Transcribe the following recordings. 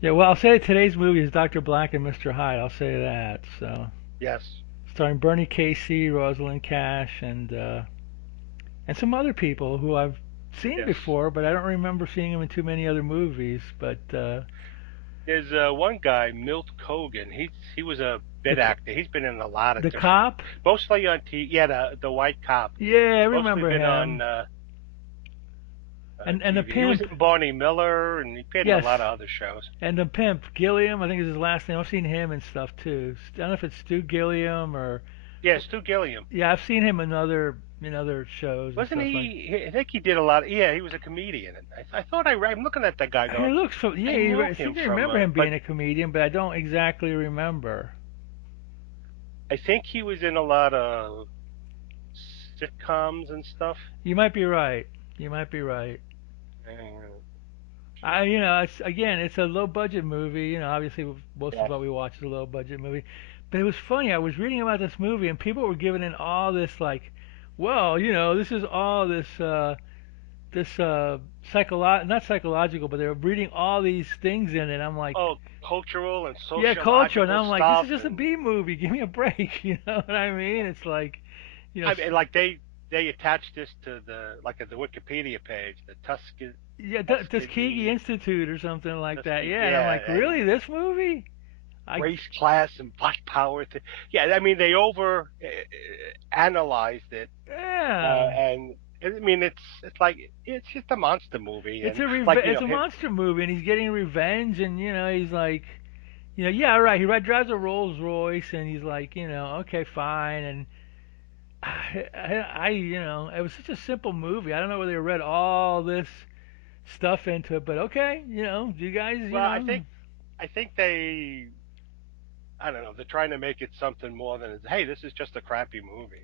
Yeah, well, I'll say today's movie is Dr. Black and Mr. Hyde. I'll say that. So, Yes. starring Bernie Casey, Rosalind Cash, and some other people who I've seen Yes. before, but I don't remember seeing them in too many other movies. But There's one guy, Milt Cogan. He was a the bit actor. He's been in a lot of the different, cop, mostly on TV. Yeah, the white cop. yeah, I He's mostly remember been on him. And the TV. He was pimp, in Barney Miller, and he appeared in a yes, lot of other shows. and the pimp Gilliam, I think is his last name. I've seen him and stuff too. I don't know if it's Stu Gilliam or Yeah, Stu Gilliam. yeah, I've seen him in other shows and Wasn't stuff like. he? I think he did a lot. Yeah, he was a comedian. And I thought I'm looking at that guy He going, looks so yeah. I know I him seem to from, remember him but being a comedian, but I don't exactly remember. I think he was in a lot of sitcoms and stuff. You might be right. You might be right. Uh, It's a low budget movie. Obviously most of Yes. what we watch is a low budget movie. But it was funny. I was reading about this movie and people were giving it all this like, well, this is all this not psychological, but they were reading all these things in it. I'm like, Oh, cultural and yeah, culture, and sociological I'm like, this stuff, is just a and B movie. Give me a break. You know what I mean? It's like, you know, I mean, like they attached this to the Wikipedia page, the yeah, Tuskegee Tuskegee, Institute or something like that. Tuskegee, Yeah, and I'm yeah, like, and really, this movie? I race, class, and black power. Yeah, I mean they over analyzed it, yeah, and I mean it's like it's just a monster movie, it's and it's a monster movie, and he's getting revenge, and he's like, yeah, right. Drives a Rolls Royce, and he's like, okay, fine, and it was such a simple movie. I don't know whether they read all this stuff into it, but okay, you guys, well, I think they I don't know they're trying to make it something more than hey, this is just a crappy movie,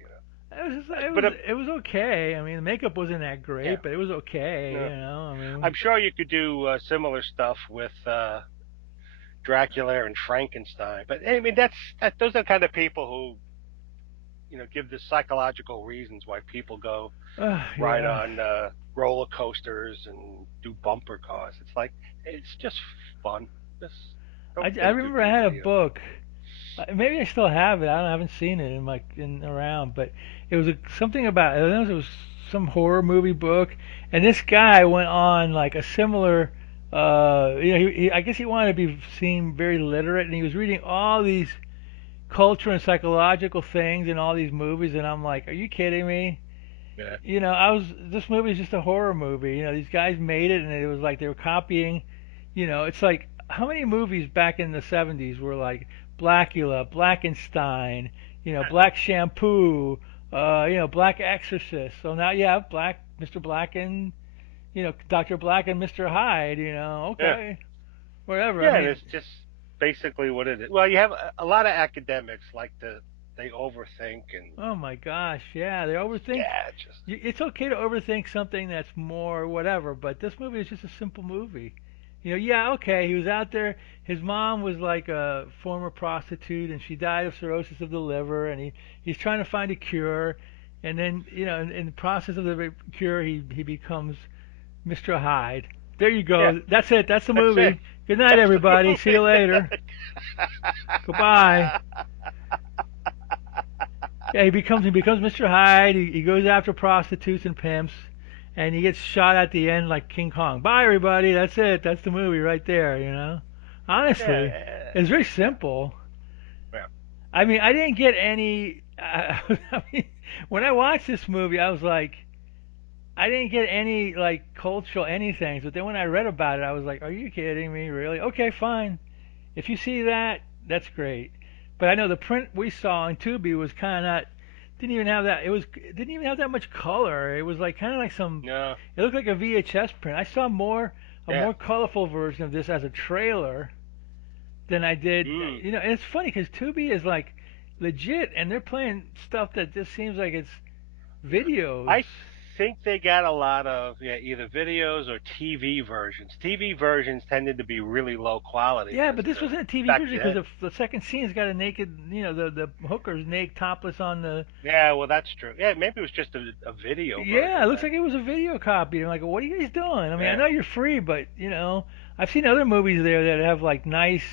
but it was okay. I mean, the makeup wasn't that yeah. great, but it was okay. No. I mean, I'm sure you could do similar stuff with Dracula and Frankenstein, but I mean those are the kind of people who give the psychological reasons why people go ride yeah. on roller coasters and do bumper cars. It's like it's just fun. Just I don't go remember I had a deeply. book. Maybe I still have it. I haven't seen it in around, but it was something about. I don't know if it was some horror movie book, and this guy went on like a similar. I guess he wanted to be seen very literate, and he was reading all these culture and psychological things in all these movies, and I'm like, are you kidding me? Yeah. This movie is just a horror movie. These guys made it, and it was like they were copying. It's like how many movies back in the 70s were like Blackula, Blackenstein, Black Shampoo, Black Exorcist. So now you have Mr. Black and, Dr. Black and Mr. Hyde, Yeah. okay, whatever. I Yeah, and mean, it's just basically what it is. Well, you have a lot of academics like they overthink and oh my gosh, yeah, they overthink. yeah, it's just It's okay to overthink something that's more whatever, but this movie is just a simple movie. Yeah, okay, he was out there. His mom was like a former prostitute, and she died of cirrhosis of the liver, and he's trying to find a cure, and then in the process of the cure, he becomes Mr. Hyde. There you yeah, go. That's it. That's the that's it. movie. Good night, That's the everybody. See you movie. later. Goodbye. Yeah, he becomes Mr. Hyde. He goes after prostitutes and pimps, and he gets shot at the end like King Kong. Bye, everybody. That's it. That's the movie right there. Honestly, Yeah, it's very yeah, simple. yeah. I mean, I didn't get any. I mean, when I watched this movie, I was like, I didn't get any like cultural anything. But then when I read about it, I was like, are you kidding me? Really? Okay, fine. If you see that, that's great. But I know the print we saw on Tubi was kind of not didn't even have that. It didn't even have that much color. It was like kind of like some. No, It looked like a VHS print. I saw a yeah. more colorful version of this as a trailer than I did. Mm. And it's funny because Tubi is like legit, and they're playing stuff that just seems like it's videos. I think they got a lot of either videos or TV versions. TV versions tended to be really low quality Yeah, because but this wasn't a TV back version because then. the second scene's got a naked, the hooker's naked topless on the. Yeah, well, that's true. Yeah, maybe it was just a video Yeah, it version looks then. like it was a video copy. I'm like, what are you guys doing? I mean, I Yeah, know you're free, but I've seen other movies there that have like nice.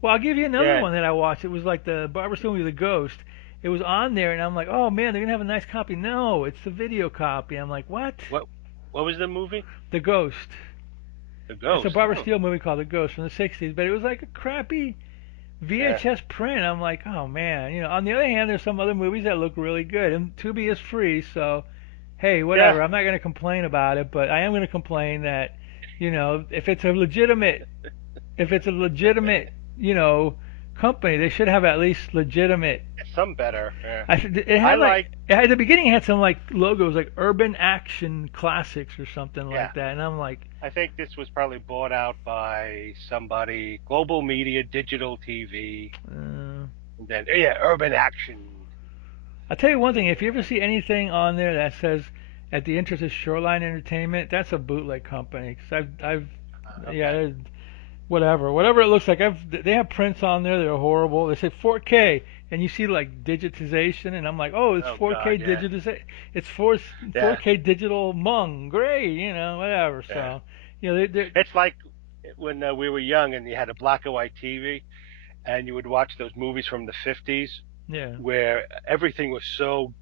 Well, I'll give you another Yeah. one that I watched. It was like the Barbara Steele movie, The Ghost. It was on there, and I'm like, oh man, they're gonna have a nice copy. No, it's the video copy. I'm like, what? What what was the movie? The Ghost. The It's a Ghost. Barbara Oh. Steele movie called The Ghost from the '60s, but it was like a crappy Yeah. VHS print. I'm like, oh man. On the other hand, there's some other movies that look really good, and Tubi is free, so hey, Yeah. whatever. I'm not gonna complain about it, but I am gonna complain that, if it's a legitimate you know, company, they should have at least legitimate. Some better. Yeah. It I had like like. at the beginning it had some like logos like Urban Action Classics or something Yeah. like that, and I'm like, I think this was probably bought out by somebody, Global Media, Digital TV, uh, and then yeah, Urban Action. I'll tell you one thing: if you ever Yeah. see anything on there that says at the entrance of Shoreline Entertainment, that's a bootleg company. Cause yeah, Okay. whatever it looks like. They have prints on there that are horrible. They say 4K, and you see like digitization, and I'm like, oh, it's Oh 4K God. Yeah. digitization. It's Yeah. 4K digital Mung, great, whatever. Yeah. So, they're It's like when we were young and you had a black and white TV and you would watch those movies from the 50s yeah, where everything was so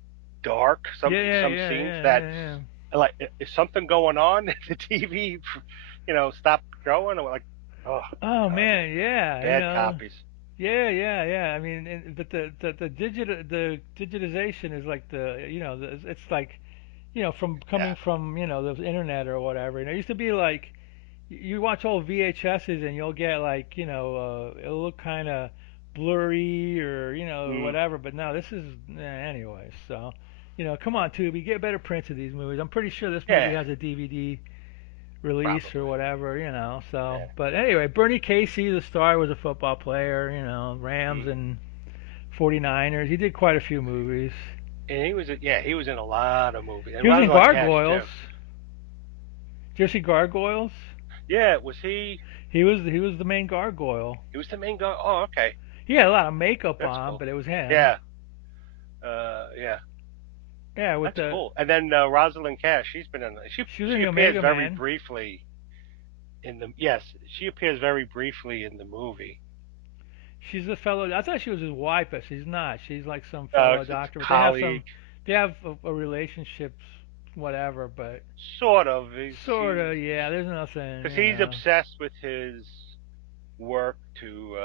dark. yeah, yeah, Some yeah, scenes yeah, that yeah, like is something going on? The TV, stopped going. Or like, oh yeah. Oh God, man, yeah, bad copies. Yeah, yeah, yeah. I mean, but the digitization is like it's like from Yeah. coming from the internet or whatever. It used to be like you watch old VHSs and you'll get like it'll look kind of blurry or Mm, whatever. But no, this is anyway. So come on, Tubi, get better prints of these movies. I'm pretty sure this movie yeah, has a DVD release or probably. whatever. So, Yeah. but anyway, Bernie Casey, the star, was a football player. Rams Mm. and 49ers. He did quite a few movies. And he was in a lot of movies, and He was in Rosalind Cash Gargoyles. too. Did you ever see Gargoyles? Yeah, was he? He was the main gargoyle. He was the main guy. Oh, okay, He had a lot of makeup that's on, cool. but it was him. Yeah, yeah, Yeah, with that's the cool. And then Rosalind Cash, she was in she the appears Omega very Man. briefly in the yes, she appears very briefly in the movie. She's a fellow. I thought she was his wife, but she's not. She's like some fellow It's doctor. But colleague, they have a relationship, whatever. But sort of. sort of, yeah. There's nothing, Because he's obsessed with his work to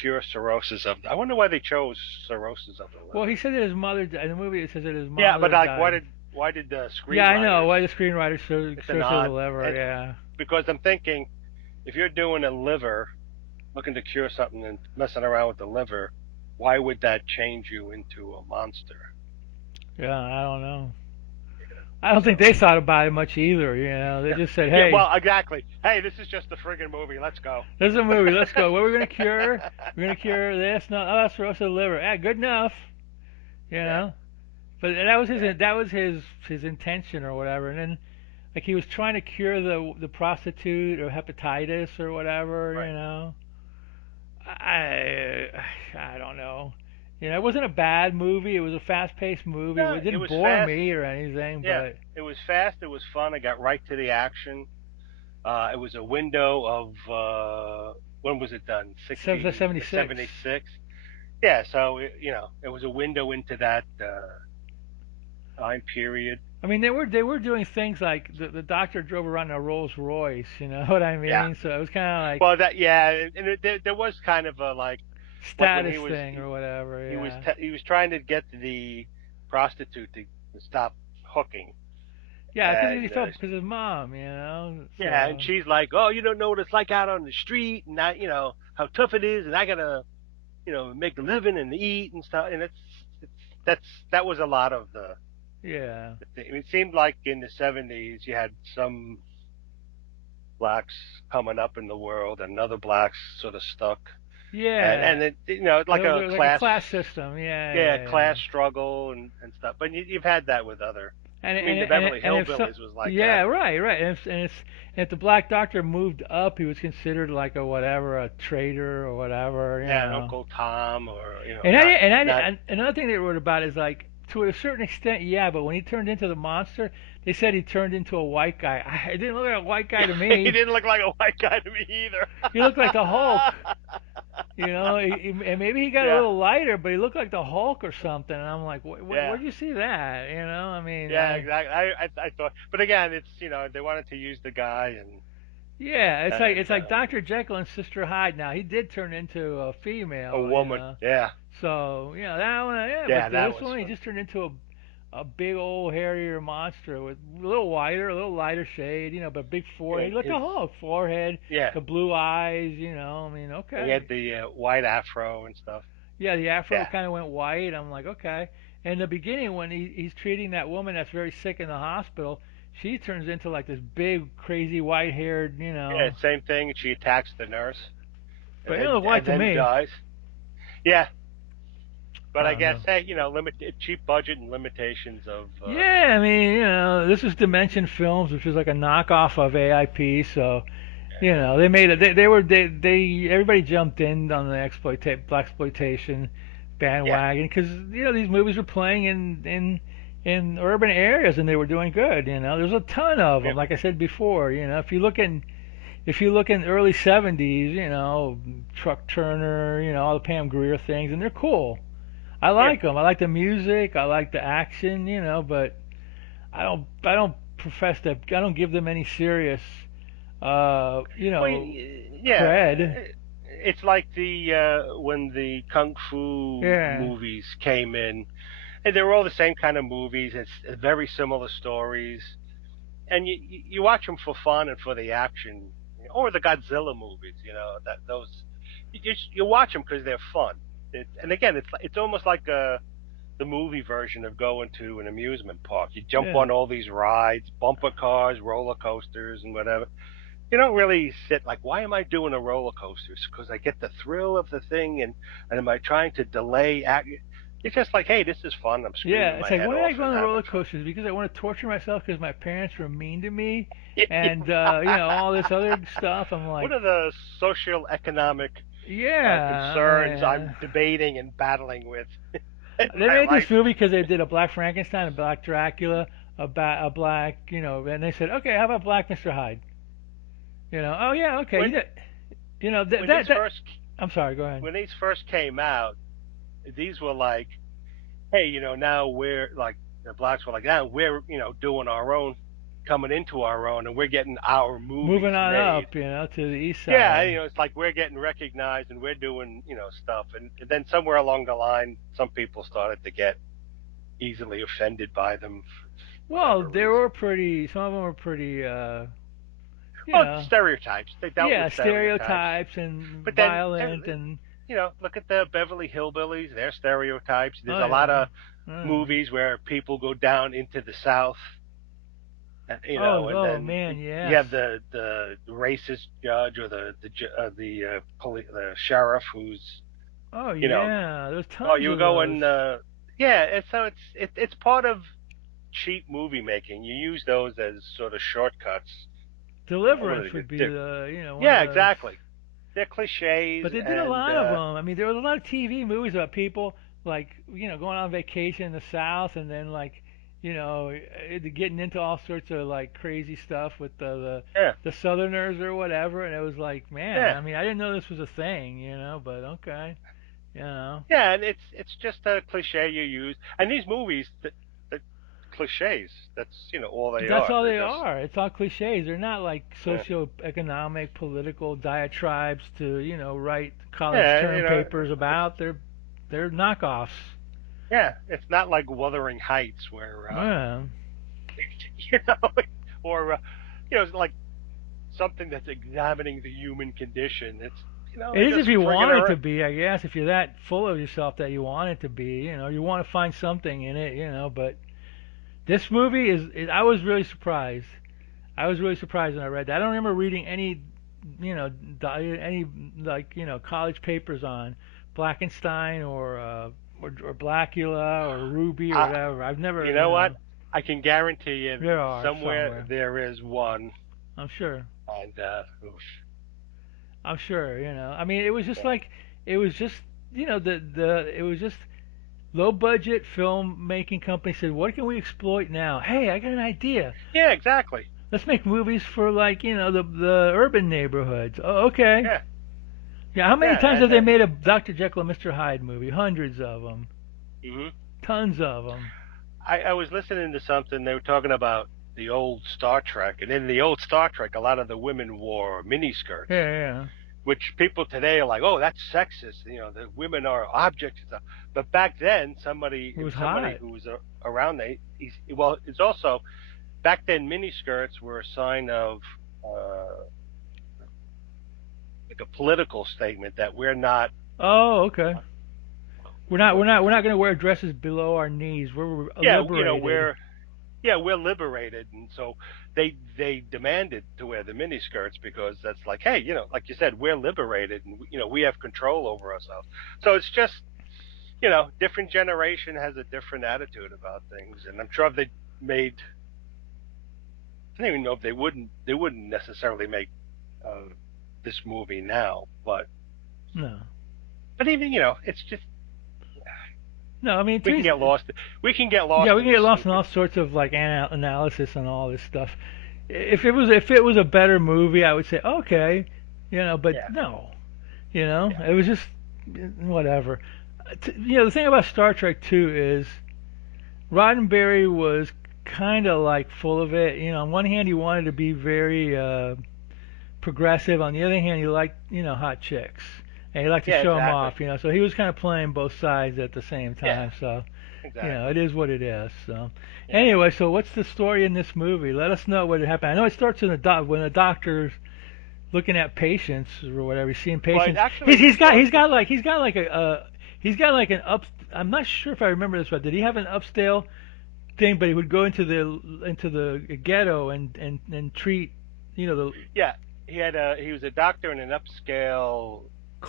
cure cirrhosis of. I wonder why they chose cirrhosis of the Well, he liver. said that his mother in the movie. It says that his Yeah, but mother like, died. why did the Yeah, I know screenwriters? why the screenwriter It's an chose his odd, liver. and Yeah, because I'm thinking if you're doing a liver, looking to cure something and messing around with the liver, why would that change you into a monster? yeah. I don't know. I don't think So they thought about it much either. They yeah, just said, yeah, "Hey, well, exactly. Hey, this is just a friggin' movie. Let's go. there's a movie. Let's go. What are we gonna cure? We're gonna cure this. No, oh, that's cirrhosis of the liver. Yeah, good enough. You Yeah, know." But that was yeah, his intention or whatever. And then like he was trying to cure the prostitute or hepatitis or whatever. right. I I don't know. It wasn't a bad movie. It was a fast-paced movie. No, It it didn't was bore fast. me or anything, Yeah, but it was fast. It was fun. I got right to the action. It was a window of when was it done? 76. 76. Yeah, so it was a window into that time period. I mean, they were doing things like the doctor drove around in a Rolls Royce. You know what I Yeah. mean? So it was kind of like Well, that yeah, and there was kind of a like when status thing or whatever. Yeah. he was trying to get the prostitute to stop hooking, Yeah, because he and felt because his mom. yeah, and So she's like, oh, you don't know what it's like out on the street, and I, how tough it is, and I gotta make a living and eat and stuff, and it's that was a lot of yeah, the thing. It seemed like in the 70s you had some blacks coming up in the world and other blacks sort of stuck, and yeah. it like a They're like a class, class system. Yeah, yeah, yeah, yeah. class struggle and stuff. But you've had that with other. And I mean, the and Beverly and if so, Hillbillies was like yeah, that. right. And if the black doctor moved up, he was considered like a whatever, a traitor or whatever. Yeah, and Uncle Tom, or And I not and I not and another thing they wrote about is like to a certain extent, yeah. But when he turned into the monster, they said he turned into a white guy. It didn't look like a white guy to He me. didn't look like a white guy to me He looked like the Hulk. either. And maybe he got a Yeah, little lighter, but he looked like the Hulk or something. And I'm like, yeah, where'd you see that? I mean, yeah, exactly. I thought, but again, it's they wanted to use the guy yeah, and it's like Dr. Jekyll and Sister Hyde. Now he did turn into a a female, woman. Yeah, So that one, yeah. yeah, But that this was one, he funny. just turned into a big old hairier monster with a little whiter, a little lighter shade, but big forehead. Yeah, He looked a his Hulk forehead, yeah, the blue eyes. I mean, he okay. had the white afro and stuff. Yeah, the afro Yeah, kind of went white. I'm like, okay. And in the beginning, when he's treating that woman that's very sick in the hospital, she turns into like this big, crazy, white-haired. yeah, same thing. She attacks the nurse But it looked white and to then me. dies. Yeah, but I I don't guess know. hey, cheap budget and limitations of Yeah, I mean, this was Dimension Films, which was like a knockoff of AIP, so they made it. They everybody jumped in on the blaxploitation yeah, bandwagon because these movies were playing in urban areas and they were doing good. There's a ton of yeah, them. Like I said before, if you look in early '70s, Truck Turner, all the Pam Grier things, and they're cool. I yeah. like them. I like the music. I like the action. But I don't profess to. I don't give them any serious Well, yeah, cred. it's like the when the kung fu Yeah, movies came in, and they were all the same kind of movies. It's very similar stories, and you watch them for fun and for the action, or the Godzilla movies. That those you watch them because they're fun. And again, it's almost like the movie version of going to an amusement park. You jump yeah, on all these rides, bumper cars, roller coasters, and whatever. You don't really sit like, why am I doing a roller coaster? Because I get the thrill of the thing, and am I trying to delay? It's just like, hey, this is fun. I'm yeah. screaming It's my like head why did I off go on and the having roller fun. coasters? Because I want to torture myself because my parents were mean to me, Yeah. and all this other stuff. I'm What like, are the social economic concerns yeah. I'm debating and battling with in They my made this life? movie because they did a Black Frankenstein, a Black Dracula, a black, and they said, okay, how about Black Mr. Hyde? Oh yeah, okay. When That when these that. first I'm sorry. Go ahead. when these first came out, these were like, hey, now we're like the blacks were like, now we're doing our own, coming into our own, and we're getting our Moving movies on made. up, to the east Yeah, side. it's like we're getting recognized and we're doing stuff, and then somewhere along the line, some people started to get easily offended by them for Well, whatever they reason. were pretty. Some of them were pretty. You Well, know, stereotypes. They dealt with yeah, stereotypes, stereotypes and but then violent and. look at the Beverly Hillbillies. They're stereotypes. There's Oh a lot yeah. of Uh, movies where people go down into the South, and oh then man, you yes. have the racist judge or the sheriff who's Oh you know yeah. There's oh tons you're of those. going yeah, and so it's part of cheap movie making. You use those as sort of shortcuts. What are Deliverance they? would be the one of Yeah, those. exactly. They're cliches But they did a and lot of them. I mean, there was a lot of TV movies about people like going on vacation in the South and then like getting into all sorts of like crazy stuff with yeah, the Southerners or whatever. And it was like, man, yeah. I mean, I didn't know this was a thing, but okay, you know. Yeah, and it's just a cliche you use. And these movies, the cliches. That's all they That's are. all They're they just are. It's all cliches. They're not like yeah, socio-economic, political diatribes to write college yeah. term papers It's about. They're knockoffs. yeah. It's not like Wuthering Heights where Yeah. you know, or it's like something that's examining the human condition. It's It they're is if just you friggin' want it to around. be, I guess. If you're that full of yourself that you want it to be, you want to find something in it, But this movie I was really surprised. I was really surprised when I read that. I don't remember reading any, any like college papers on Blackenstein or Blackula or Ruby or I, whatever. I've you never, know what? I can guarantee you there are somewhere somewhere. there is one, I'm sure. and oof, I'm sure. I mean, it was just like it was just the it was just low budget filmmaking company said, "What can we exploit now? Hey, I got an idea. Yeah, exactly. Let's make movies for like the urban neighborhoods." Oh, okay. Yeah, Yeah, how many yeah, times have and they made a Dr. Jekyll and Mr. Hyde movie? Hundreds of them. hmm Tons of them. I was listening to something. They were talking about the old Star Trek, and in the old Star Trek, a lot of the women wore Yeah, miniskirts, yeah. which people today are like, "Oh, that's sexist." The women are objects and stuff. But back then, It it was was somebody hot. who was around. Well, it's also back then miniskirts were a sign of uh, like a political statement that we're not. Oh, okay. Uh, We're not going to wear dresses below our knees. We're yeah, liberated. we're liberated, and so they demanded to wear the mini skirts because that's like, hey, like you said, we're liberated, and we have control over ourselves. So it's just different generation has a different attitude about things, and I'm sure if they made, I don't even know if they wouldn't necessarily make uh, this movie now, No. but even it's just No, I mean, we to can get lost. We can get yeah, lost we in can the get lost in stupid. all sorts of like analysis and all this stuff. If it was a better movie, I would say okay, but Yeah, no, yeah, it was just whatever. The thing about Star Trek 2 is Roddenberry was kind of like full of it. On one hand, he wanted to be very progressive. On the other hand, he liked hot chicks, and he liked to yeah, show them exactly. off. So he was kind of playing both sides at the same Yeah, time. So exactly. it is what it is. So Yeah. anyway, so what's the story in this movie? Let us know what happened. I know it starts in when the doctor's looking at patients or whatever. He's seeing Well, it patients. He's actually he's got starts he's with got like he's got like he's got like an up. I'm not sure if I remember this right. Did he have an upscale thing? But he would go into the ghetto and treat the yeah. He was a doctor in an upscale.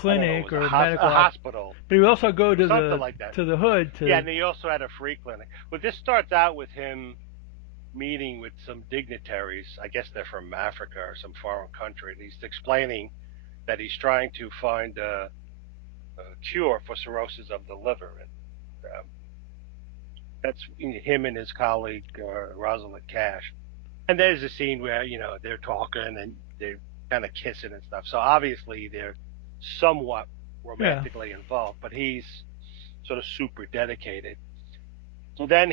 I don't know. It clinic was or a medical hospital. but he would also go It was to something the like that. to the hood Yeah, to and he also had a free clinic. Well, this starts out with him meeting with some dignitaries. I guess they're from Africa or some foreign country, and he's explaining that he's trying to find a cure for cirrhosis of the liver, and that's him and his colleague Rosalind Cash. And there's a scene where they're talking and they're kind of kissing and stuff. So obviously they're somewhat yeah romantically involved, but he's sort of super dedicated. So then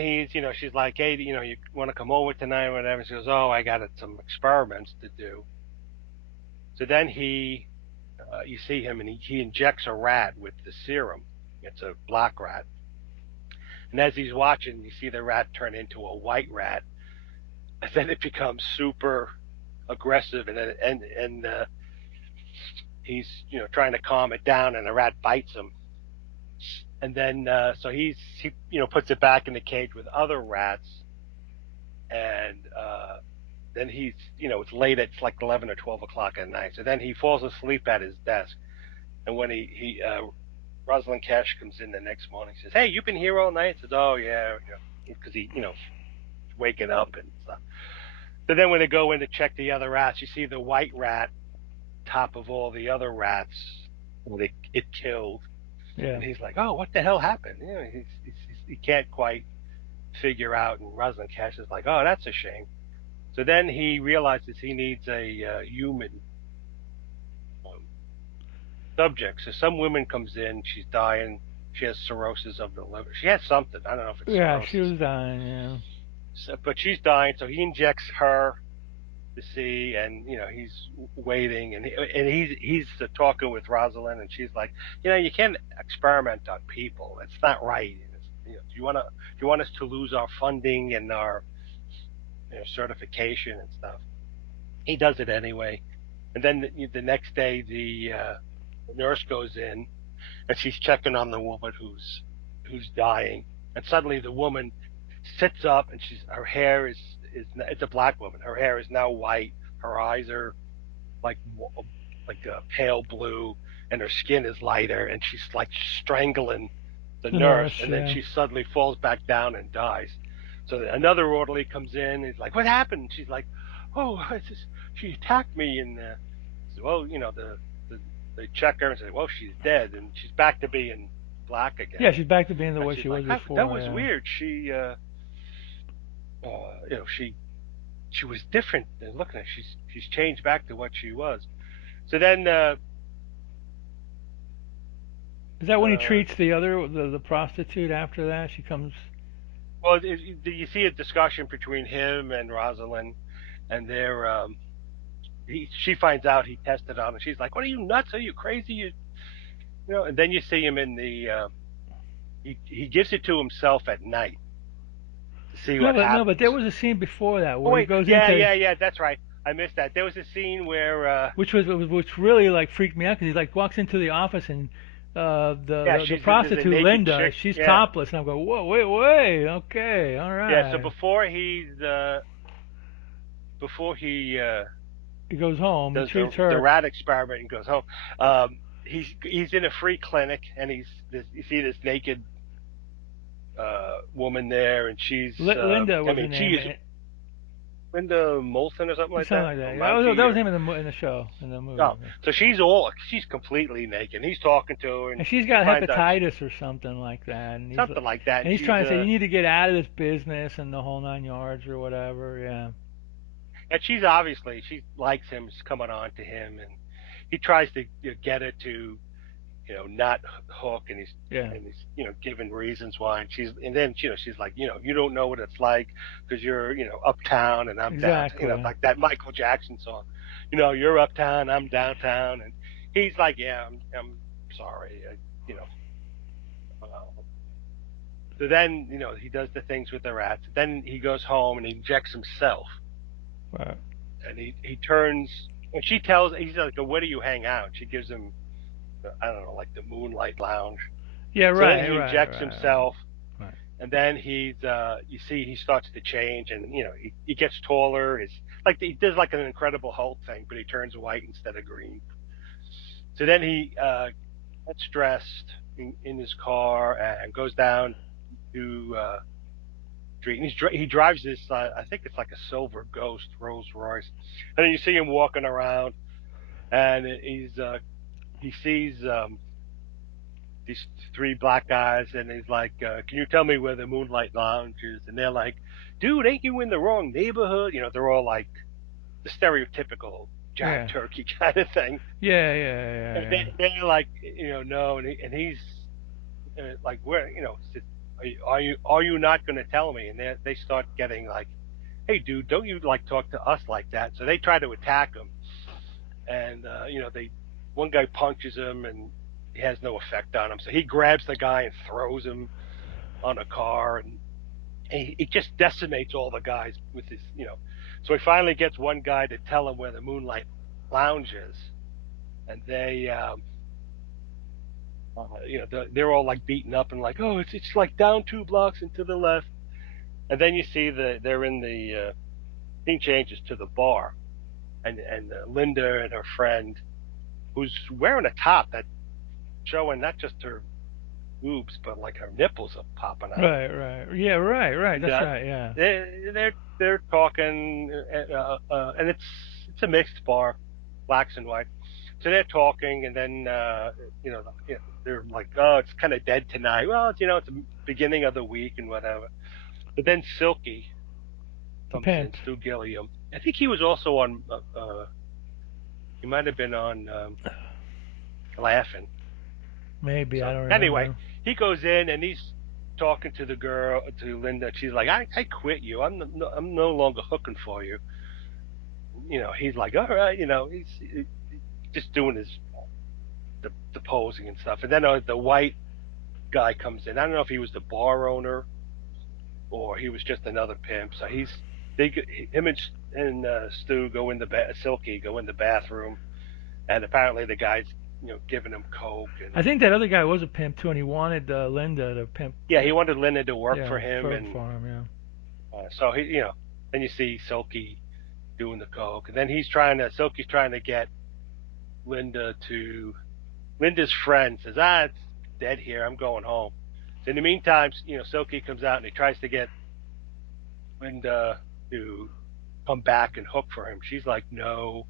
she's like, hey, you want to come over tonight or whatever? She goes, oh, I got some experiments to do. So then you see him and he injects a rat with the serum. It's a black rat. And as he's watching, you see the rat turn into a white rat. And then it becomes super aggressive and he's trying to calm it down and the rat bites him and then so he puts it back in the cage with other rats and then it's late, it's like 11 or 12 o'clock at night, so then he falls asleep at his desk. And when he Rosalind Cash comes in the next morning, says, hey, you've been here all night. Says, oh yeah, because he waking up and stuff. So then when they go in to check the other rats, you see the white rat top of all the other rats it killed. yeah And he's like, "Oh, what the hell happened?" He can't quite figure out. And Rosalind Cash is like, "Oh, that's a shame." So then he realizes he needs a human um, subject. So some woman comes in, she's dying. She has cirrhosis of the liver. She has something. I don't know if it's yeah she cirrhosis, was dying so, but she's dying. So he injects her to see, and he's waiting, and he's talking with Rosalind, and she's like, you can't experiment on people. It's not right. Do you want us to lose our funding and our certification and stuff? He does it anyway, and then the next day the nurse goes in and she's checking on the woman who's dying, and suddenly the woman sits up and her hair is it's a black woman. Her hair is now white. Her eyes are like like a pale blue, and her skin is lighter, and she's like strangling the the nurse, nurse and then yeah she suddenly falls back down and dies. So another orderly comes in. He's like, "What happened?" She's like, "Oh, she attacked me." And so, well, the they check her and say, "Well, she's dead," and she's back to being black again. Yeah, she's back to being the And way she's she like, was that before. was Yeah. weird. She was different. And looking at her, she's changed back to what she was. So then, Is that when he uh, treats the prostitute after that? She comes. well, you see a discussion between him and Rosalind, and she finds out he tested on her. She's like, "What are you nuts? Are you crazy? And then you see him in the he gives it to himself at night to see No, what but there happens. was a scene before that Oh where he wait, goes yeah, into, yeah, yeah, that's right. I missed that. There was a scene where which really like freaked me out because he like walks into the office and yeah, the there's a prostitute naked Linda, chick. she's Yeah, topless, and I'm going, whoa, wait, okay, all yeah. So right. before he He goes home, he does treats the her. rat experiment and goes home, he's in a free clinic and you see this naked woman there, and Linda I was her mean, she name, is Linda Moulton or something like something that, like or that. Yeah, Mountie that was or him in the show, in the movie. oh, so she's completely naked. And he's talking to her, And and she's he got finds out hepatitis or something like that, something like that, and and he's trying to say you need to get out of this business and the whole 9 yards or whatever. Yeah, she's obviously she likes him, is coming on to him, and he tries to get her to not hook, and yeah, he's giving reasons why, and then she's like, you don't know what it's like because you're uptown and I'm downtown, exactly. like that Michael Jackson song, you're uptown, I'm downtown, and he's like, yeah, I'm sorry, uh, so then he does the things with the rats. Then he goes home and he injects himself, Right. and he turns, and she tells, he's like, where do you hang out? She gives him, I don't know, like the Moonlight Lounge. Yeah, So then right, he right, injects right, himself, right. and then you see he starts to change, and he gets taller. It's like he does like an Incredible Hulk thing, but he turns white instead of green. So then he gets dressed in his car and goes down to street, and he drives this. I think it's like a silver Ghost Rolls Royce, and then you see him walking around, and he sees these three black guys, and he's like, "Can you tell me where the Moonlight Lounge is?" And they're like, "Dude, ain't you in the wrong neighborhood?" They're all like the stereotypical Jack Yeah, Turkey kind of thing. yeah, yeah, And yeah, they're like, no, and he's like, where, are you not going to tell me? And they start getting like, hey, dude, don't you like talk to us like that? So they try to attack him, and they one guy punches him, and he has no effect on him. So he grabs the guy and throws him on a car, and he just decimates all the guys with his. So he finally gets one guy to tell him where the Moonlight Lounge is, and they're all like beaten up and like, oh, it's like down 2 blocks and to the left, and then you see they're in the scene changes to the bar, and Linda and her friend, who's wearing a top that's showing not just her boobs but like her nipples are popping out, right, right. Yeah, right, right. and That's right. Yeah. they're talking, and it's a mixed bar, blacks and white. So they're talking, and then they're like, "Oh, it's kind of dead tonight." Well, it's the beginning of the week and whatever. But then Silky The comes in, pimp, Stu Gilliam. I think he was also on. He might have been on Laughing. maybe I So don't anyway, remember. he goes in and he's talking to the girl, to Linda. She's like, "I quit you. I'm no longer hooking for you." He's like, "All right." He's just doing the posing and stuff. And then the white guy comes in. I don't know if he was the bar owner or he was just another pimp. So they him and Stu go in Silky go in the bathroom, and apparently the guy's giving him coke, and I think that other guy was a pimp too, and he wanted Linda to pimp. yeah, he wanted Linda to work for Yeah, him, and for him. Yeah. so then you see Silky doing the coke, and then Silky's trying to get Linda to Linda's friend says, it's dead here, I'm going home. So in the meantime, Silky comes out and he tries to get Linda to come back and hook for him. She's like, no,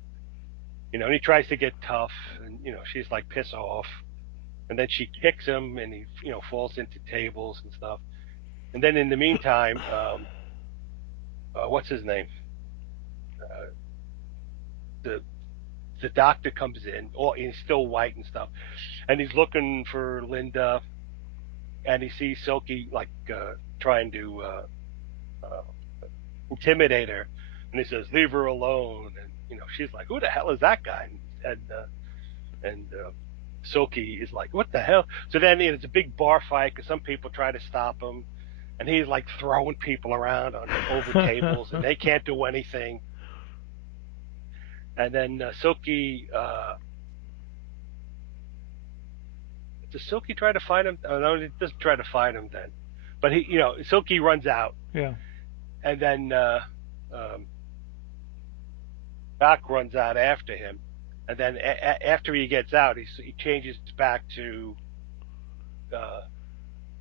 and he tries to get tough, and she's like, piss off. and then she kicks him, and he falls into tables and stuff. And then in the meantime, what's his name? Uh, the the doctor comes in, or he's still white and stuff, and he's looking for Linda, and he sees Silky like trying to uh, intimidate her, and he says, "Leave her alone." And she's like, "Who the hell is that guy?" And Silky is like, "What the hell?" So then it's a big bar fight because some people try to stop him, and he's like throwing people around on over tables, and they can't do anything. And then Silky, does Silky try to fight him? Oh, no, he doesn't try to fight him then. But Silky runs out, Yeah. and then um, Doc runs out after him, and then after he gets out, he changes back uh, to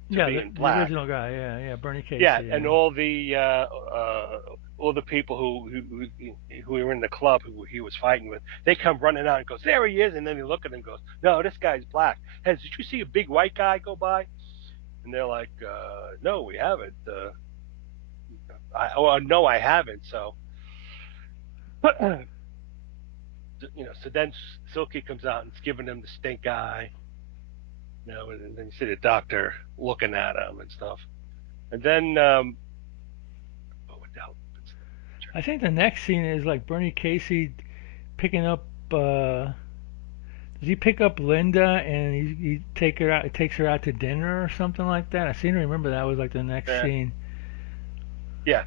Yeah, being the black. original guy. Yeah, yeah, Bernie Yeah, Casey. and Yeah. all the people who were in the club who he was fighting with, they come running out and goes, "There he is!" And then he look at him and goes, "No, this guy's black. Hey, did you see a big white guy go by?" And they're like, "No, we haven't." No, I haven't. So, so then Silky comes out and is giving him the stink eye, and then you see the doctor looking at him and stuff. And then, oh, what the hell happens then? I think the next scene is like Bernie Casey picking up. Does he pick up Linda and he take her out? He takes her out to dinner or something like that. I seem to remember that was like the next Yeah, scene. yeah.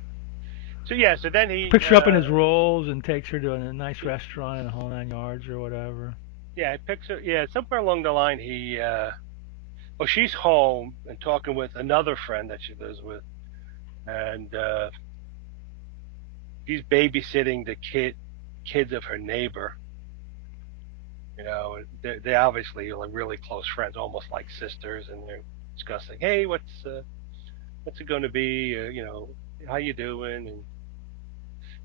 So yeah, so then He he, picks her up in his rolls and takes her to a nice restaurant in the whole 9 yards or whatever. yeah, he picks her. Yeah, somewhere along the line, oh, she's home and talking with another friend that she lives with, and she's babysitting the kids of her neighbor. They obviously are really close friends, almost like sisters, and they're discussing, hey, what's it going to be? How you doing? And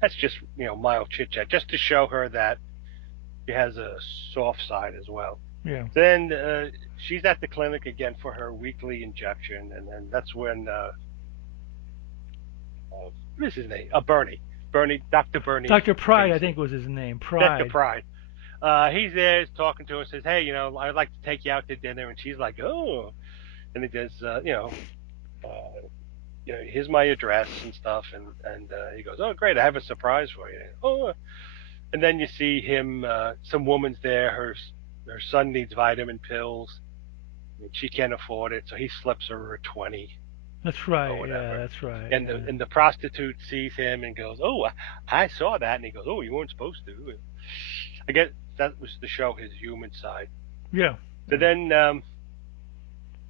that's just mild chit chat, just to show her that she has a soft side as well. Yeah. Then she's at the clinic again for her weekly injection, and then that's when what is his name? Doctor Bernie Dr. Pride, I think Casey, was his name. Doctor Pride. Pride. He's there, he's talking to her, says, "Hey, I'd like to take you out to dinner," and she's like, "Oh," and he goes, uh, here's my address and stuff, and he goes, "Oh, great, I have a surprise for you." Oh, and then you see him, some woman's there, her son needs vitamin pills, and she can't afford it, so he slips her a 20 That's or right. Yeah, whatever. that's right. And the Yeah. and the prostitute sees him and goes, "Oh, I saw that," and he goes, "Oh, you weren't supposed to." I guess that was to show his human side. Yeah. So Yeah. then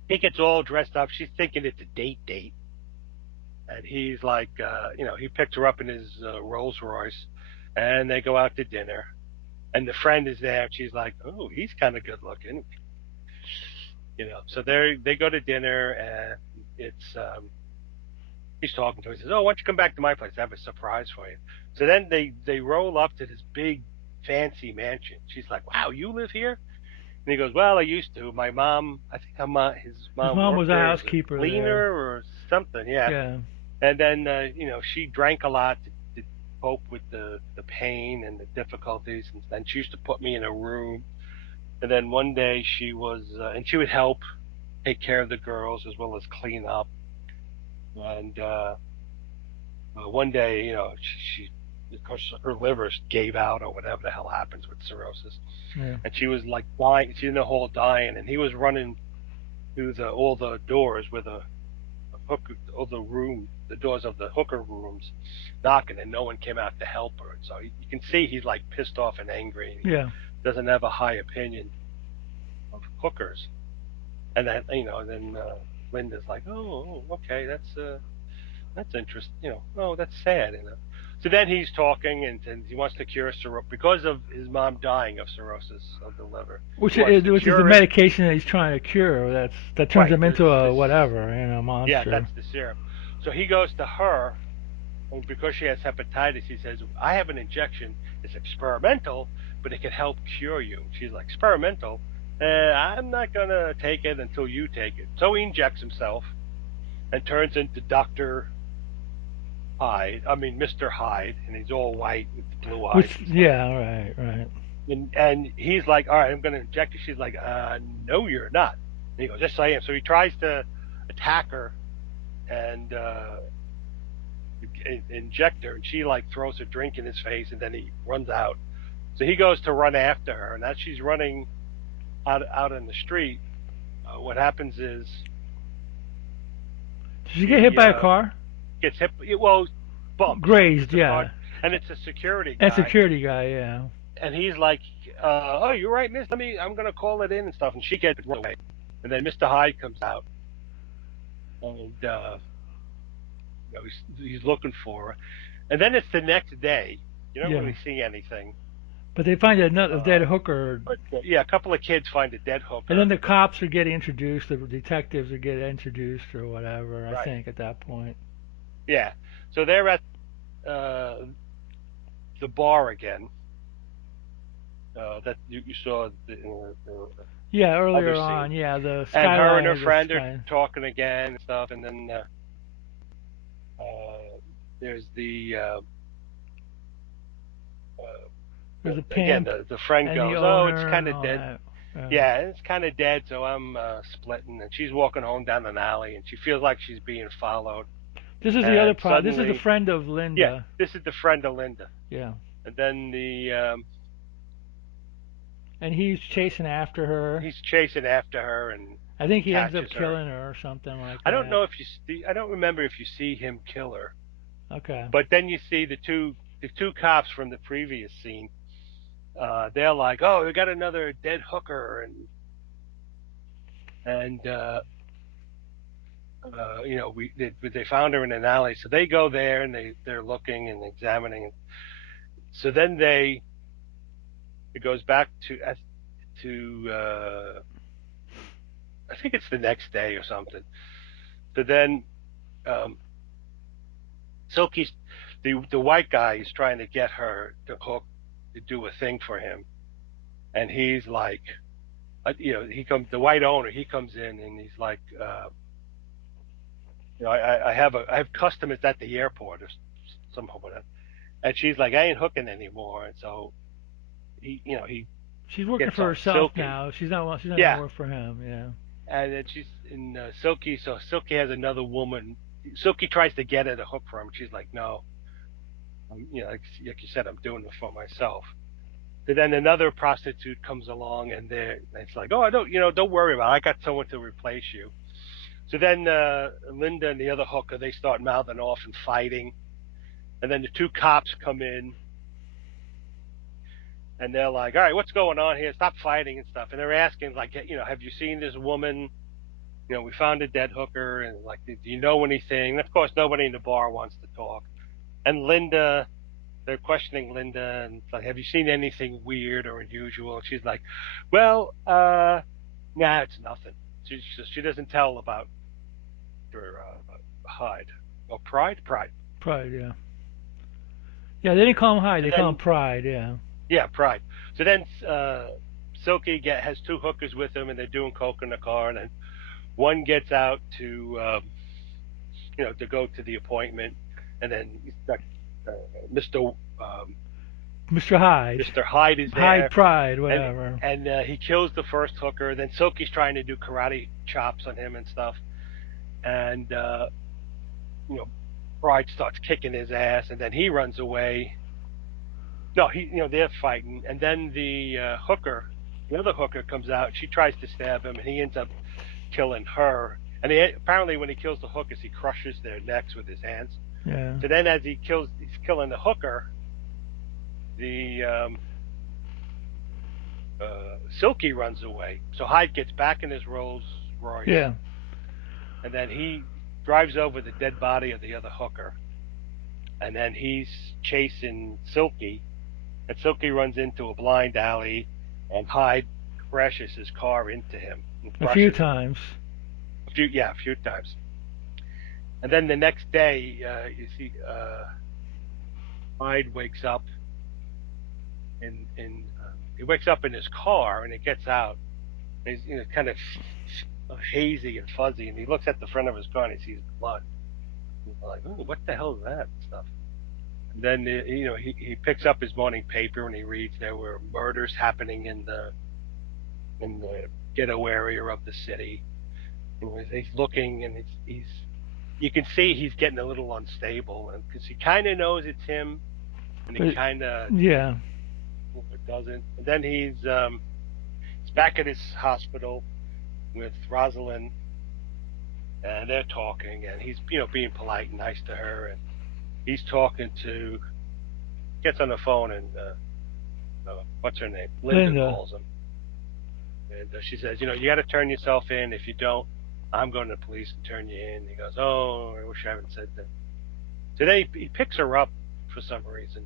he gets all dressed up. She's thinking it's a date, and he's like, he picked her up in his Rolls Royce, and they go out to dinner. And the friend is there, and she's like, "Oh, he's kind of good looking." So they go to dinner, and it's he's talking to her. He says, "Oh, why don't you come back to my place? I have a surprise for you." So then they roll up to this big fancy mansion. She's like, "Wow, you live here?" And he goes, "Well, I used to. My mom, I think his His mom mom was worked a there as a housekeeper there. cleaner or something." Yeah. Yeah. And then she drank a lot to cope with the pain and the difficulties, and then she used to put me in a room. And then one day and she would help take care of the girls as well as clean up. And one day, she of course her liver gave out or whatever the hell happens with cirrhosis, Yeah. and she was like dying. She's in the hole dying, and he was running through all the doors with a hooker, all the doors of the hooker rooms, knocking, and no one came out to help her. And so you can see he's like pissed off and angry, and he Yeah. doesn't have a high opinion of hookers. And then Linda's like, "Oh, okay, that's interesting. Oh, that's sad. So then he's talking, and he wants to cure cirrhosis because of his mom dying of cirrhosis of the liver. He wants to Which is the cure it. medication that he's trying to cure. That turns Right. him This into a this whatever, Yeah, monster. that's the serum. So he goes to her, and because she has hepatitis, he says, "I have an injection. It's experimental, but it can help cure you." She's like, "Experimental? I'm not gonna take it until you take it. So he injects himself and turns into Doctor Hyde. I mean Mr. Hyde, and he's all white with the blue eyes Which, and stuff. yeah, right, right. And he's like, "All right, I'm gonna inject you." She's like, No, you're not." And he goes, "Yes, I am." So he tries to attack her and inject her, and she like throws a drink in his face, and then he runs out. So he goes to run after her, and as she's running out in the street, what happens is Did she get hit he by a car? gets hit. Well, bumps. Grazed, It's a car, yeah. and it's a security And guy, security guy, yeah. and he's like, "Oh, you're right, miss. I'm gonna call it in and stuff." And she gets run away, and then Mr. Hyde comes out, and he's looking for her, and then it's the next day. You don't Yeah. really see anything, But they find another dead uh, hooker, but yeah, a couple of kids find a dead and then hooker. the cops are getting introduced, the detectives are getting introduced or whatever, I Right. think, at that point. Yeah. So they're at uh, the bar again. That you saw the Yeah, other earlier on, scene, yeah, the and her and skyline her of the friend are sky. talking again and stuff, and then there's There's a again pimp the friend and the goes, "Oh, it's owner kind and of all dead." that. Yeah, it's kind of dead, so I'm splitting. And she's walking home down an alley, and she feels like she's being followed. This is the other And part. This is the suddenly, friend of yeah, Linda. this is the friend of Linda. Yeah. And then And he's chasing after her. he's chasing after her and I think he ends up catches her. killing her or something like I don't that. know if you see. I don't remember if you see him kill her, Okay. but then you see the two cops from the previous scene. They're like, "Oh, we got another dead hooker," and they found her in an alley, so they go there and they're looking and examining. So then it goes back to I think it's the next day or something. So then um, Silky's the white guy is trying to get her to hook to do a thing for him, and he's like, he comes the white owner. He comes in and he's like, I have customers at the airport or somehow whatever. And she's like, I ain't hooking anymore. And so he She's working gets for on herself Silky. now. She's not gonna Yeah, work for him. Yeah. and then she's in Silky. So Silky has another woman. Silky tries to get her to hook for him. She's like, no, like you said, I'm doing it for myself. So then another prostitute comes along, and it's like, oh, I don't worry about it. I got someone to replace you. So then Linda and the other hooker they start mouthing off and fighting, and then the two cops come in, and they're like, all right, what's going on here? Stop fighting and stuff. And they're asking like, have you seen this woman? We found a dead hooker, and like, do you know anything? And of course, nobody in the bar wants to talk. And Linda, they're questioning Linda, and it's like, have you seen anything weird or unusual? And she's like, well, nah, it's nothing. She doesn't tell about her Hyde. Oh, Pride. Pride. Yeah. Yeah. They didn't call him Hyde. So They call him then, Pride. Yeah. yeah, Pride. So then, Silky has two hookers with him, and they're doing coke in the car, and then one gets out to go to the appointment, and then uh, Mister Mr. Hyde. Mister Hyde is Hyde there, Pride. and Whatever. he kills the first hooker. Then Silky's trying to do karate chops on him and stuff, and you know, Pride starts kicking his ass, and then he runs away. No, they're fighting, and then the other hooker comes out. She tries to stab him, and he ends up killing her. And apparently, when he kills the hookers, he crushes their necks with his hands. Yeah. So then, as he's killing the hooker, the Silky runs away. So Hyde gets back in his Rolls Royce, Yeah. and then he drives over the dead body of the other hooker, and then he's chasing Silky, and Silky runs into a blind alley, and Hyde crashes his car into him and A few crushes him times. a few times. And then the next day, you see Hyde wakes up he wakes up in his car and he gets out, He's kind of hazy and fuzzy, and he looks at the front of his car and he sees blood. He's like, "Ooh, what the hell is that?" and stuff. And then he picks up his morning paper and he reads there were murders happening in the ghetto area of the city. And he's looking and he's you can see he's getting a little unstable, and because he kind of knows it's him, and he But kind of yeah, doesn't. And then he's back at his hospital with Rosalind, and they're talking, and he's being polite and nice to her, and he's talking to gets on the phone, and what's her name? Linda Linda. calls him, and she says, you got to turn yourself in. If you don't, I'm going to the police and turn you in. He goes, oh, I wish I hadn't said that. Today he picks her up for some reason.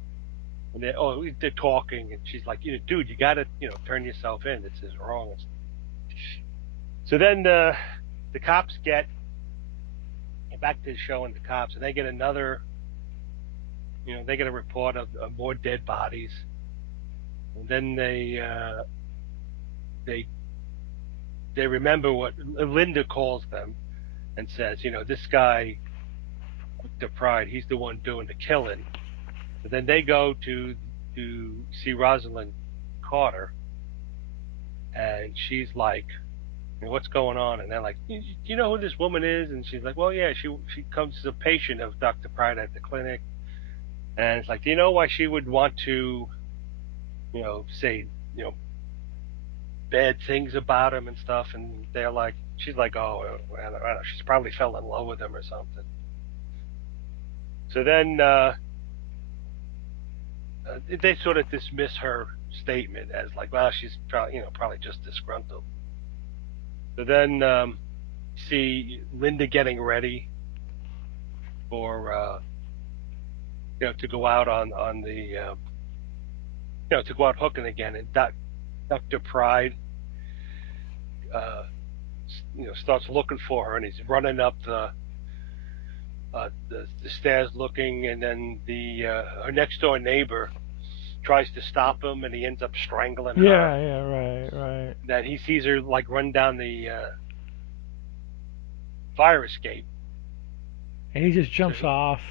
And they're talking, and she's like, dude, you got to, turn yourself in. This is wrong. So then the cops get back to showing the cops, and they get another, they get a report of more dead bodies, and then they they remember what Linda calls them and says, this guy, Dr. Pride, he's the one doing the killing. And then they go to see Rosalind Carter, and she's like, what's going on? And they're like, do you know who this woman is? And she's like, well, yeah, she comes as a patient of Dr. Pride at the clinic. And it's like, do you know why she would want to, say, you know, bad things about him and stuff? And they're like, she's like, oh, I don't know, she's probably fell in love with him or something. So then they sort of dismiss her statement as like, well, she's probably, probably just disgruntled. So then see Linda getting ready for to go out on the to go out hooking again, and Dr. Pride uh, starts looking for her, and he's running up the stairs looking, and then the her next door neighbor tries to stop him, and he ends up strangling her. Yeah, yeah, right, right. Then he sees her like run down the fire escape. And he just So jumps off.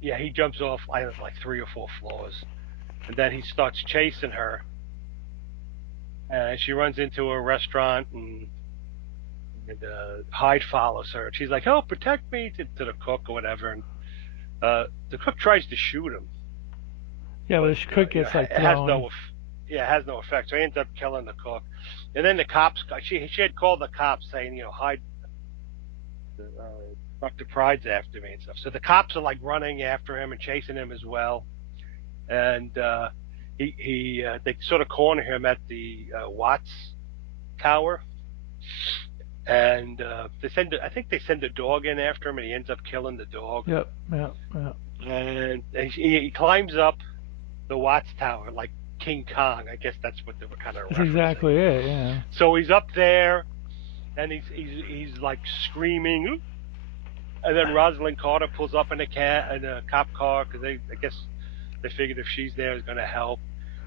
he jumps off, I don't know, like 3 or 4 floors, and then he starts chasing her. And she runs into a restaurant, and Hyde follows her. She's like, "Help, protect me!" to the cook or whatever. And the cook tries to shoot him, Yeah, but but the cook gets like it has thrown. no, yeah, it has no effect. So he ends up killing the cook. And then the cops, she had called the cops saying, Hyde, Dr. Pride's after me and stuff. So the cops are like running after him and chasing him as well. And they sort of corner him at the Watts Tower, and I think they send a dog in after him, and he ends up killing the dog. Yep, yep, yep. And he climbs up the Watts Tower like King Kong. I guess that's what they were kind of That's referencing. exactly it. Yeah. So he's up there, and he's like screaming, "Ooh!" And then Rosalind Carter pulls up in a cop car because I guess they figured if she's there, it's going to help.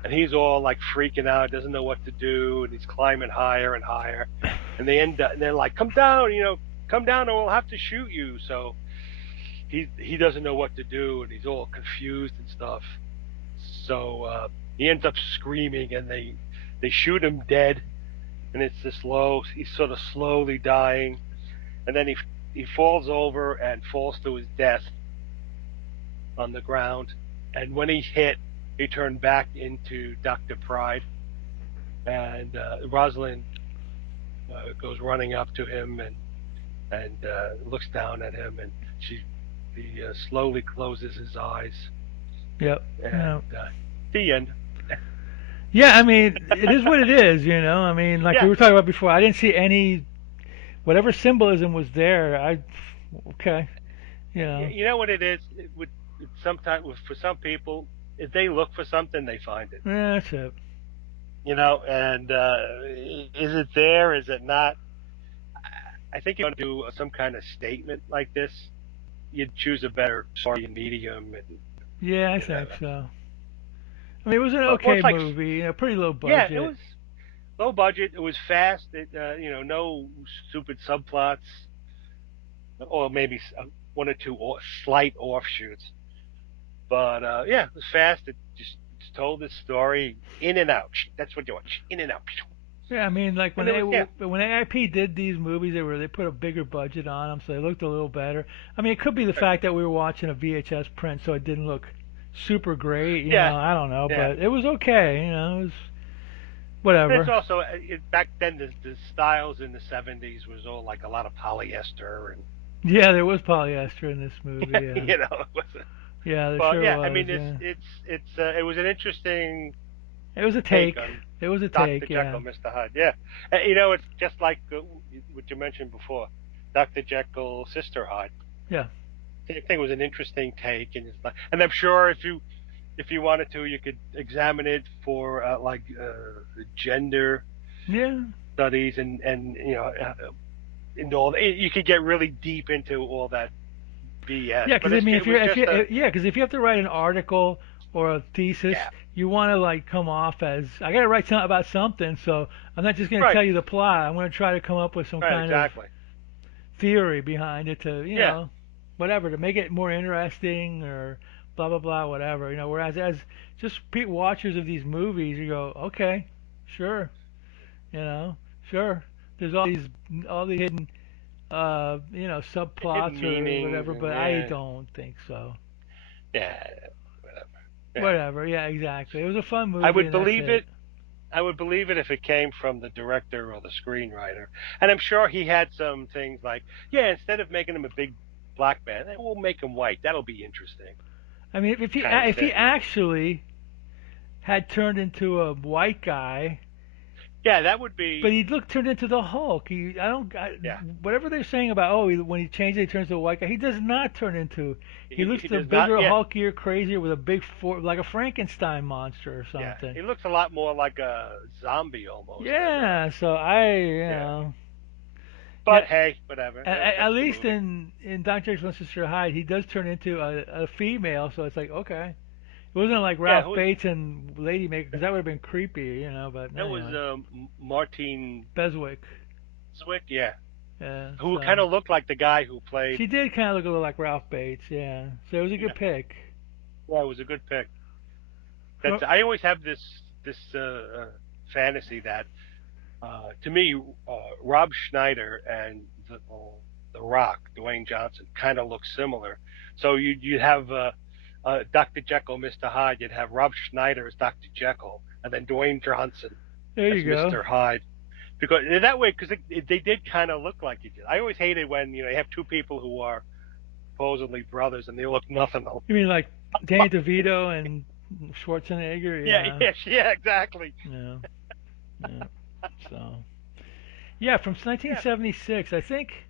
And he's all like freaking out, doesn't know what to do, and he's climbing higher and higher. And they're like, "Come down, come down, or we'll have to shoot you." So he doesn't know what to do, and he's all confused and stuff. So he ends up screaming, and they shoot him dead, and it's this low. He's sort of slowly dying, and then he falls over and falls to his death on the ground. And when he hit, he turned back into Dr. Pride, and Rosalind goes running up to him and looks down at him, and he slowly closes his eyes, Yep. and Yep. the end. Yeah, I mean, it is what it is, you know. I mean, like we Yeah, were talking about before, I didn't see any whatever symbolism was there. Okay, you know. you know what it is. Sometimes for some people, if they look for something, they find it. Yeah, that's it. And is it there? Is it not? I think if you want to do some kind of statement like this, you'd choose a better story and medium and Yeah, I think whatever. so. I mean, it was an But well, okay it's like, movie, you know, pretty low yeah, it budget. was. low budget. It was fast. No stupid subplots, or maybe one or two slight offshoots. But yeah, it was fast. It just told the story in and out. That's what you want. In and out. Yeah, I mean, like And it was, yeah, when AIP did these movies, they put a bigger budget on them, so they looked a little better. I mean, it could be the right. fact that we were watching a VHS print, so it didn't look super great. Yeah, I don't know, yeah. but it was okay. It was And it's whatever. also back then the styles in the '70s was all like a lot of polyester and Yeah, there was polyester in this movie. Yeah, it wasn't. yeah, there But sure yeah, I was. mean Yeah, it was an interesting it was a take take. on It was a Dr. take. Jekyll, Yeah, Mr. Hyde. Yeah, it's just like what you mentioned before, Dr. Jekyll, Sister Hyde. yeah, Same thing was an interesting take, and and I'm sure if you wanted to, you could examine it for gender yeah. studies and into all. You could get really deep into all that BS, Yeah, but because I mean, it was just a yeah, because if you have to write an article or a thesis, yeah, you want to like come off as I got to write something about something. So I'm not just going to right, tell you the plot. I'm going to try to come up with some right, kind of exactly, theory behind it to yeah, whatever to make it more interesting or blah blah blah whatever. Whereas as just watchers of these movies, you go okay, sure, you know, sure. There's all these hidden hidden subplots or meanings whatever, and but I yeah, don't think so. yeah, whatever, yeah. Whatever. Yeah, exactly. It was a fun I movie, would and that's believe it. it. I would believe it if it came from the director or the screenwriter, and I'm sure he had some things like, yeah, instead of making him a big black man, we'll make him white. That'll be interesting, I mean, kind of if he thing. actually had turned into a white guy, Yeah, that would but be he looked turned into the Hulk. yeah. Whatever they're saying about when he changes, he turns to a white guy. He does not turn into. He looks He the does not. bigger, Yeah, hulkier, crazier with a big like a Frankenstein monster or yeah. something. He looks a lot more like a zombie almost than Yeah. So yeah. yeah. But hey, whatever. At That's the least movie. in Dr. X Sister Hyde, he does turn into a female. So it's like okay. It wasn't like Yeah, Ralph Bates and Lady Maker because that would have been creepy. But that was anyway, Martin Beswick. Zwick, yeah, Yeah, who kind so of looked like the guy who played. she did kind of look a little like Ralph Bates. Yeah, so it was a Yeah, good pick. yeah, it was a good pick. Huh. That's I always have this fantasy that to me Rob Schneider and the Rock Dwayne Johnson kind of look similar. So you have Dr. Jekyll, Mr. Hyde. You'd have Rob Schneider as Dr. Jekyll, and then Dwayne Johnson There as you go. Mr. Hyde. Because that way, because they did kind of look like each other. I always hated when you have two people who are supposedly brothers and they look nothing alike. You mean like Danny DeVito and Schwarzenegger? Yeah, Yeah, yeah, yeah, exactly. yeah, yeah. So yeah, from Yeah, 1976. I think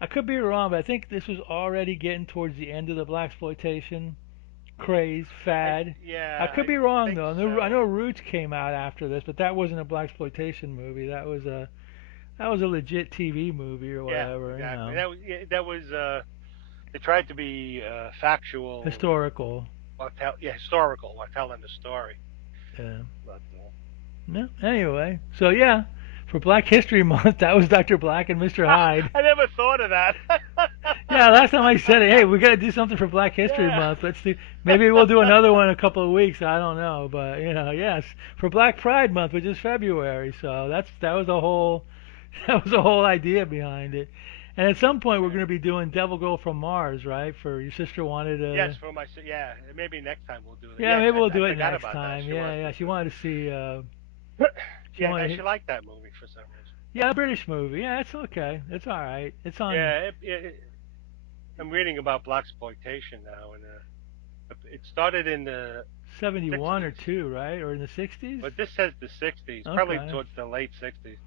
I could be wrong, but I think this was already getting towards the end of the blaxploitation craze fad. I could I be wrong think though. I so. know Roots came out after this, but that wasn't a blaxploitation movie. That was a legit TV movie or Yeah, whatever. exactly. That was they tried to be factual Historical. while historical while telling the story. Yeah. But No. Anyway, so yeah, for Black History Month, that was Dr. Black and Mr. Hyde. I never thought of that. Yeah, last time I said it, hey, we got to do something for Black History Yeah. Month. Let's do. Maybe we'll do another one in a couple of weeks. I don't know, but yes, for Black Pride Month, which is February. So that was the whole that was the whole idea behind it. And at some point, we're going to be doing Devil Girl from Mars, right? For your sister wanted Yes, to. for my yeah. Maybe next time we'll do that. Yeah, Yeah, maybe we'll I do it forgot next about that. time. She Yeah, wants yeah. to She do wanted to see. it. She Yeah, wanted. she liked that movie for some reason. Yeah, a British movie. Yeah, it's okay. It's all right. It's on Yeah, I'm reading about blaxploitation now, and it started in the 71 or '60s, 2, right? Or in the 60s? but this says the '60s, probably Okay. towards the late '60s,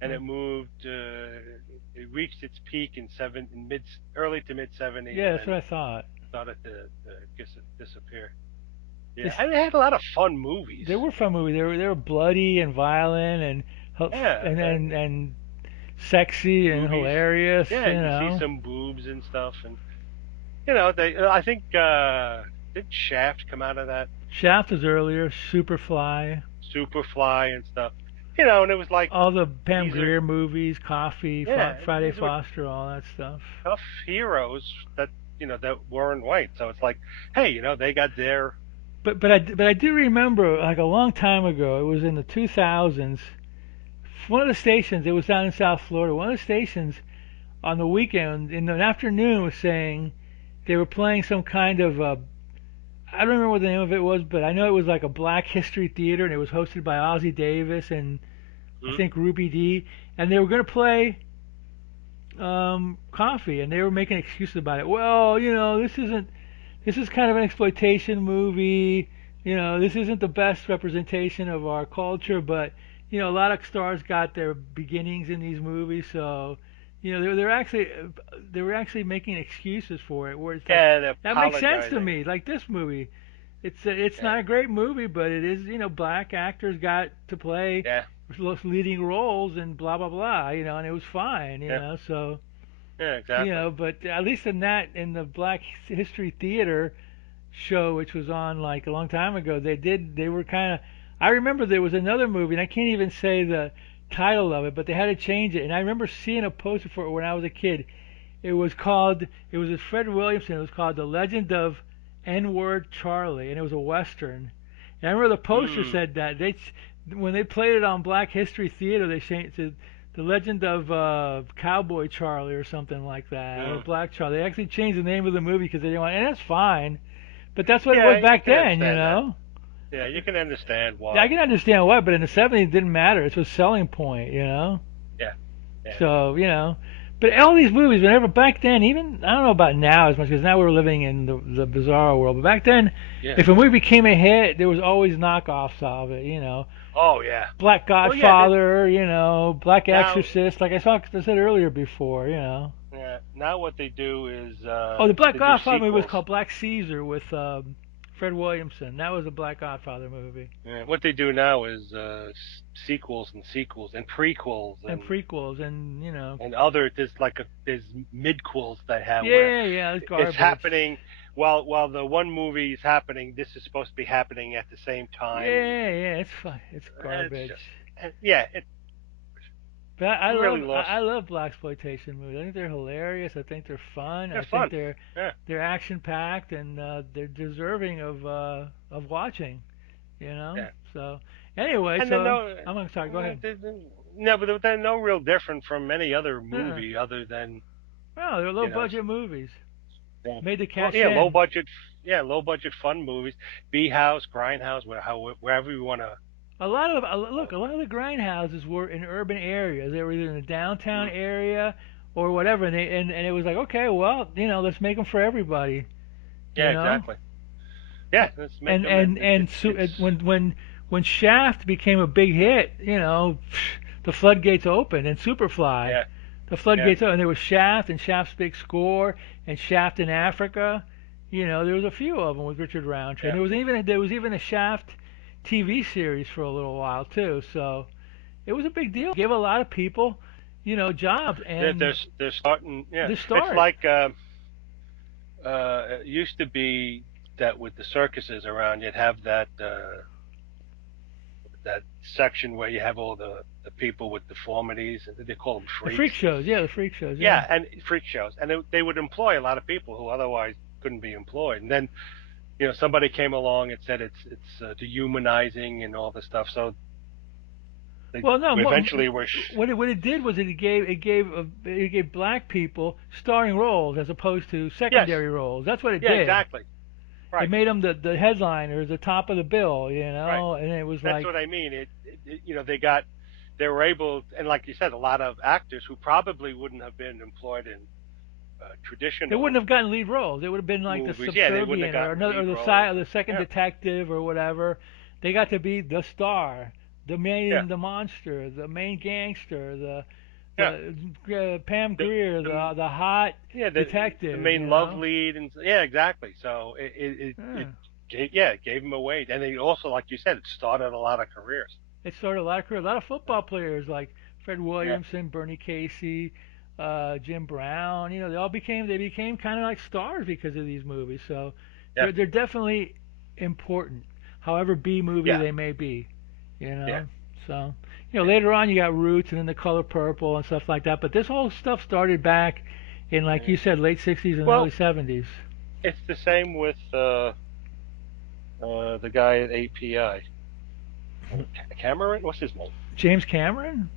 and Huh. it moved. It reached its peak in mid, early to mid '70s, Yeah, and that's what then I thought. started to disappear. Yeah, This I mean, it had a lot of fun movies. They were fun movies. They were bloody and violent and Yeah, and sexy and boobies. hilarious, Yeah, you see some boobs and stuff, and they. I think did Shaft come out of that? Shaft was earlier, Superfly. Superfly and stuff. and it was like All the Pam these are Grier movies, Coffee, Friday these were Foster, all that stuff. tough heroes that that weren't white. So it's like, hey, they got their But I do remember like a long time ago. It was in the 2000s. One of the stations. It was down in South Florida. One of the stations on the weekend in the afternoon was saying they were playing some kind of I don't remember what the name of it was, but I know it was like a Black History Theater, and it was hosted by Ozzie Davis and I hmm? think Ruby Dee, and they were going to play Coffee, and they were making excuses about it. Well, this isn't. This is kind of an exploitation movie. This isn't the best representation of our culture, but a lot of stars got their beginnings in these movies, so they were actually making excuses for it. Where it's like Yeah, they're that makes sense to apologizing. me. Like this movie, it's Yeah, not a great movie, but it is black actors got to play yeah, leading roles and blah blah blah. And it was fine. yeah, So yeah, exactly. but at least in the Black History Theater show, which was on like a long time ago, they were kind of. I remember there was another movie, and I can't even say the title of it, but they had to change it. And I remember seeing a poster for it when I was a kid. It was with Fred Williamson. It was called The Legend of N-Word Charlie, and it was a western. And I remember the poster Mm, said that when they played it on Black History Theater, they changed it to The Legend of Cowboy Charlie or something like that, or mm. Black Charlie. They actually changed the name of the movie because they didn't want, and that's fine. But that's what it was Yeah, you back can then. understand that. Yeah, you can understand I why. can understand why, but in the '70s it didn't matter. It was a selling point. Yeah, yeah. So. But all these movies, whenever back then, even I don't know about now as much because now we're living in the bizarre world. But back then, Yeah. if a movie became a hit, there was always knockoffs of it. Oh yeah. Black Well, yeah. Godfather, Black Now, Exorcist, like I said earlier before. yeah. Now what they do is Oh, the Black they do Godfather movie was sequels. called Black Caesar with Fred Williamson. That was a Black Godfather movie. Yeah, what they do now is sequels and sequels and prequels And prequels and. and other there's midquels they have where Yeah, it's it's garbage. happening while the one movie is happening. This is supposed to be happening at the same time, Yeah, it's fun. It's it's garbage. just yeah, it But really lost. I love black exploitation movies. I think they're hilarious. I think they're fun. They're I think fun. Yeah, they're action packed and they're deserving of watching. yeah. So anyway, And then so no, I'm sorry. Go ahead. no, but they're no real different from any other Uh-uh. movie other than Well, they're low you know budget movies yeah. made to Well, cash in. low budget fun movies. B House, Grindhouse, wherever you want to. A lot of the grindhouses were in urban areas. They were either in the downtown Mm, area or whatever, and it was like, okay, well, let's make them for everybody. yeah, You know. exactly. Yeah, let's make and them. and and so when Shaft became a big hit, the floodgates opened, and Superfly, yeah, the yeah, floodgates opened. And there was Shaft and Shaft's Big Score and Shaft in Africa. There was a few of them with Richard Roundtree. And yeah. there was even a Shaft TV series for a little while too. So it was a big deal. It gave a lot of people, jobs and They're starting. Yeah, the it's start. like it used to be that with the circuses around, you'd have that section where you have all the people with deformities. They call them The freak freaks. shows, yeah, the freak shows, yeah. Yeah, and freak shows, and they would employ a lot of people who otherwise couldn't be employed. And then somebody came along and said it's dehumanizing and all this stuff. So they Well, no. eventually were. What it did was it gave black people starring roles as opposed to Yes, secondary roles. That's what it yeah, did. exactly. It Right, made them the headliners, the top of the bill, right. and it was That's like what I mean. They were able, and like you said, a lot of actors who probably wouldn't have been employed in they wouldn't traditional have gotten lead roles. They would have been like the movies. Yeah, they wouldn't have subservient or gotten another or lead the roles. or the second Yeah, detective or whatever. They got to be the star, yeah, the monster, the main gangster, yeah. Pam The Grier, the the hot yeah the detective. main love lead and yeah, exactly. So Yeah. it gave him away, and they also, like you said, it started a lot of careers. It started a lot of careers. A lot of Yeah, football players like Fred yeah, Williamson, Bernie Casey, Jim Brown. They became kind of like stars because of these movies. So yeah, they're definitely important, however B movie yeah, they may be. You yeah. know. So later on you got Roots and then The Color Purple and stuff like that. But this whole stuff started back in, like you Yeah. said, late '60s and early Well, '70s. it's the same with the guy at API. Cameron? What's his name? James Cameron?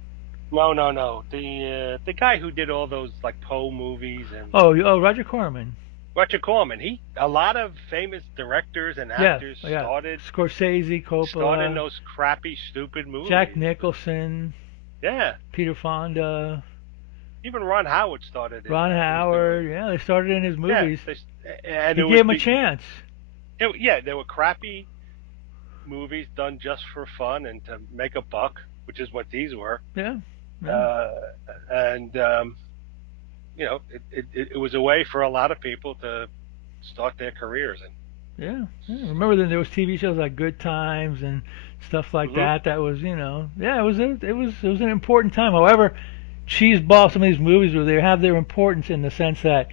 No, no, no. The guy who did all those like Poe movies and Oh, Roger Corman. Roger Corman. A lot of famous directors and Yeah, actors yeah. started Scorsese, started in Coppola, those crappy, stupid Jack movies. Nicholson, Yeah, Peter Fonda, even Ron Howard started Ron in his doing. Howard. Yeah, they started in his Yeah, movies. and He it gave was him a chance. yeah, they were crappy movies done just for fun and to make a buck, which is what these were. Yeah, yeah, Uh, and it was a way for a lot of people to start their careers. yeah, yeah. Remember then there was TV shows like Good Times and stuff like And that. That was, yeah, it was an important time. However, cheeseball some of these movies where they have their importance in the sense that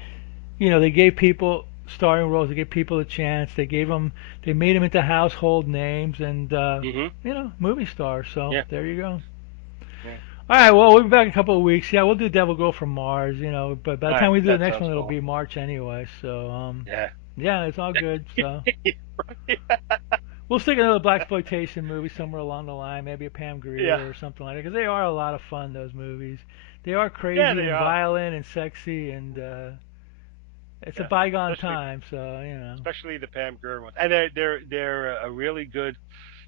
they gave people starring roles. They gave people a chance. They made them into household names and hmm movie stars. So yeah, there you go. yeah. All right, well, we'll be back in a couple of weeks. Yeah, we'll do Devil Girl from Mars. But by All the right, time we do the that next sounds one, it'll cool. be March anyway. So Yeah. yeah, it's all good. So Right. we'll stick another blaxploitation movie somewhere along the line, maybe a Pam Yeah, Grier or something like that, because they are a lot of fun. Those movies, they are yeah, crazy they and are. violent and sexy, and it's a Yeah, bygone especially time. So. especially the Pam Grier ones, and they're a really good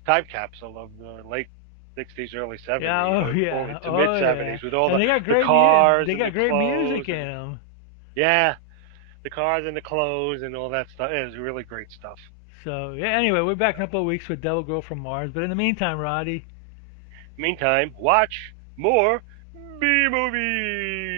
time capsule of the late '60s, early Yeah, '70s, oh or yeah, into mid oh yeah, '70s with all and the cars they and got the great music clothes in and them. yeah, the cars and the clothes and all that stuff. It was really great stuff. So yeah, anyway, we're back in a couple of weeks with Devil Girl from Mars. But in the meantime, Roddy, Meantime, watch more B movies.